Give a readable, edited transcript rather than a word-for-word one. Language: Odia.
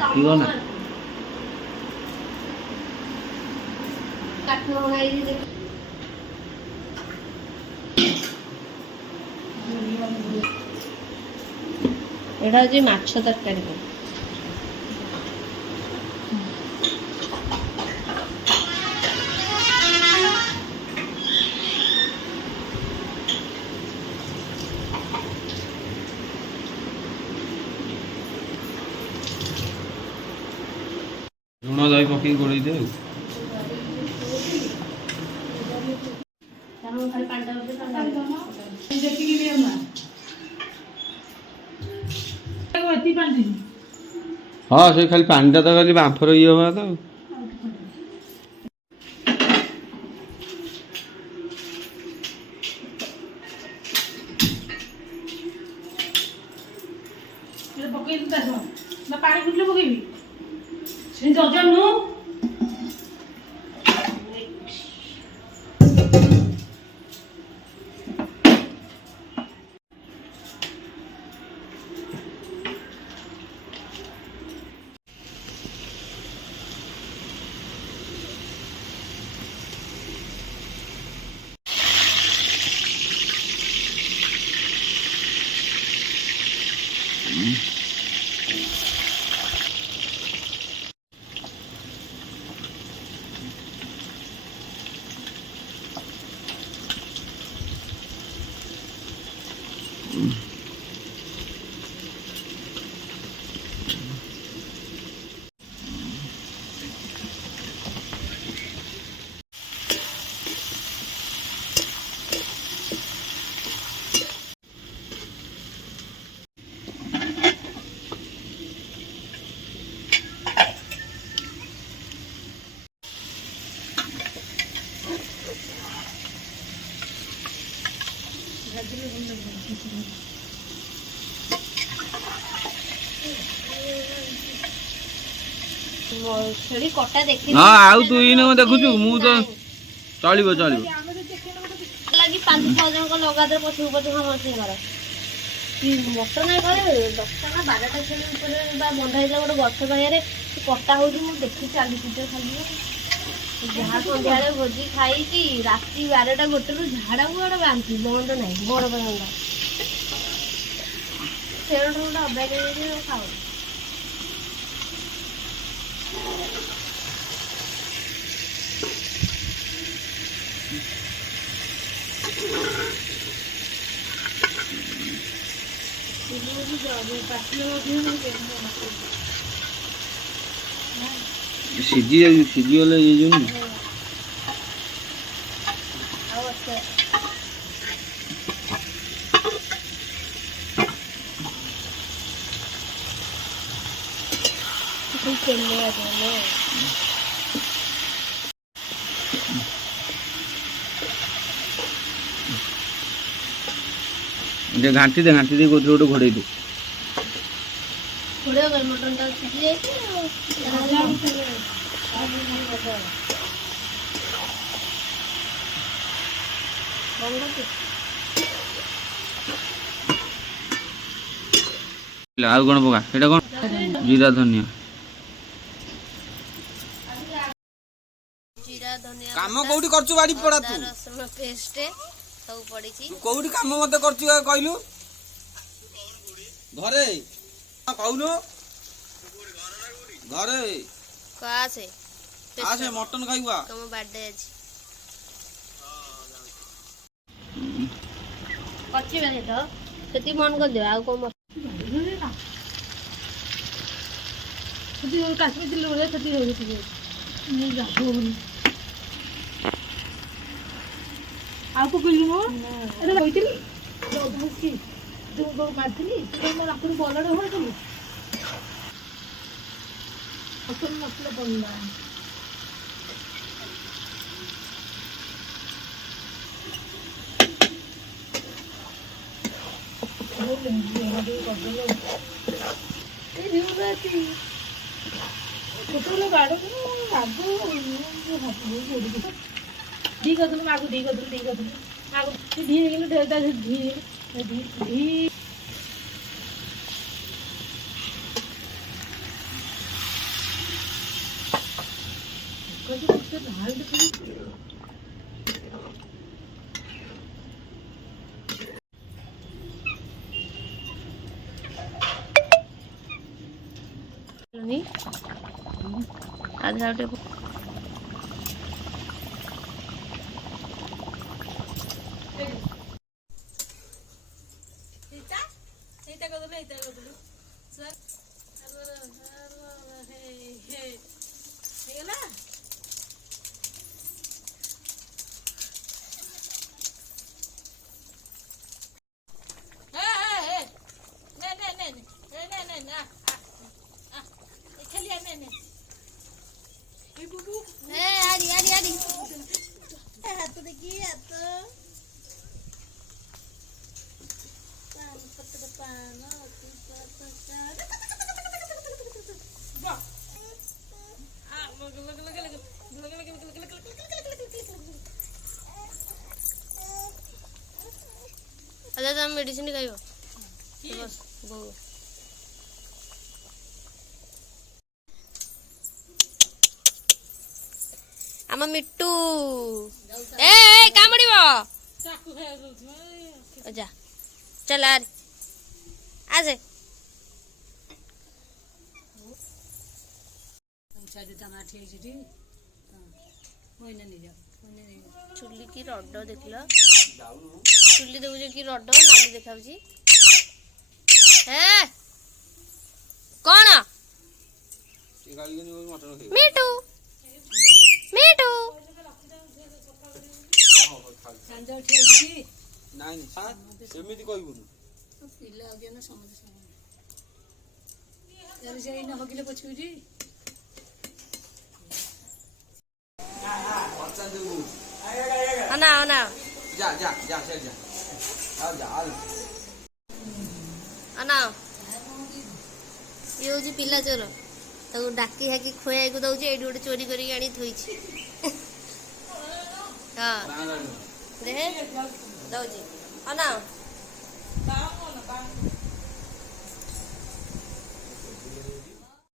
କାଟିବ ନା ଏଇଟା ହଉଛି ମାଛ ତରକାରୀ ପାଇଁ। ଲୁଣ ଦହି ପକେଇକି ଗୋଳେଇ ଦେ। ହଁ ସେ ଖାଲି ପାଣିଟା ତ ଖାଲି ବାମ୍ଫର ଇଏ ହବା ତ। ପାଣି ଫୁଟିଲେ ପକେଇବି ସେ ଜଜା ନୁ ଛେଳି କଟା ଦେଖି ହଁ ଆଉ ତୁ ଇନେ ଦେଖୁଛୁ ମୁଁ ତ ଚଳିବ ଚଳିବ ଲାଗି 5-6 ଜଣଙ୍କ ଲଗାତାର ପଛକୁ ପଛ ସମସ୍ତଙ୍କର ମଟନ ଘରେ 10ଟା ନା 12ଟା ଛେଳି ଉପରେ ବା ବନ୍ଧା ହେଇଥିଲା ଗୋଟେ ଗଛ ପାଖରେ କଟା ହଉଛି। ମୁଁ ଦେଖି ଚାଲିଛି ତ ଖାଲି ଯାହା ସନ୍ଧ୍ୟାବେଳେ ଭୋଜି ଖାଇକି ରାତି 12ଟା 1ରୁ ଝାଡା କୁଆଡେ ବାନ୍ତି ବନ୍ଦ ନାହିଁ ବଡ ବନ୍ଦ ସେଠୁ ଗୋଟେ ଅଭ୍ୟାସ ହେଇଯାଇଛି ଖାଉନି। ସିଝିଗଲେ ଇଏ ଯୋଉ ଘାଣ୍ଟି ଦେ କୋଉଥିରେ ଗୋଟେ ଘୋଡେଇ ଦେ। ମଟନ ଟା ସିଝି ଯାଇଛି ଆଉ କଣ ପକା ସେଇଟା କଣ ଜିରା ଧନିଆ କାମ କୋଉଠି କରୁଛୁ ବାଡି ପଡା ତୁ ରସୁଣ ପେଷ୍ଟ ସବୁ ପଡିଛି। କୋଉଠି କାମ ମତେ କରୁଛୁ କହିଲୁ ଘରେ କହୁନୁ ଘରେ ଆସେ ମଟନ ଖାଇବୁ ତମ ବାର୍ଥଡେ ଅଛି ଅଛି ମାନେ ତ ସେଠି ମନ କରିଦିଅ ଆଉ କଣ ଆଉ ପକେଇଲି ମୁଁ ଏଟା କହିଥିଲି ଯୋଉ ମାରିଥିଲି ମୋ ରାତିରୁ ବଲଡ ହଉଥିଲି ମସଲା ପଡିଲା ଛୋଟବେଳେ ବାଡ଼କୁ ଆଗ ଢି କରିଦେଲୁ ମାଗୁ ଢି କରିଦେଲୁ ମାଗୁ ଢି ହେଇଗଲୁ ଢି आधा टे तुम मेडिसिन खाइब बस गो आम मिट्टू ए कामुड़िब जा चल आजे चुली की रड देखल चुली देखुचे कि रड नाली देखा कौन मिठू मिठू ସେମିତି କହିବୁନି अना अना जा जा जा जा जा आओ जा आओ अना ये हूँ पिला चोर ताको डाकी हाकी खोया को दउची एडी गोटे चोरी करी आनी थोइची हां दे दउची अना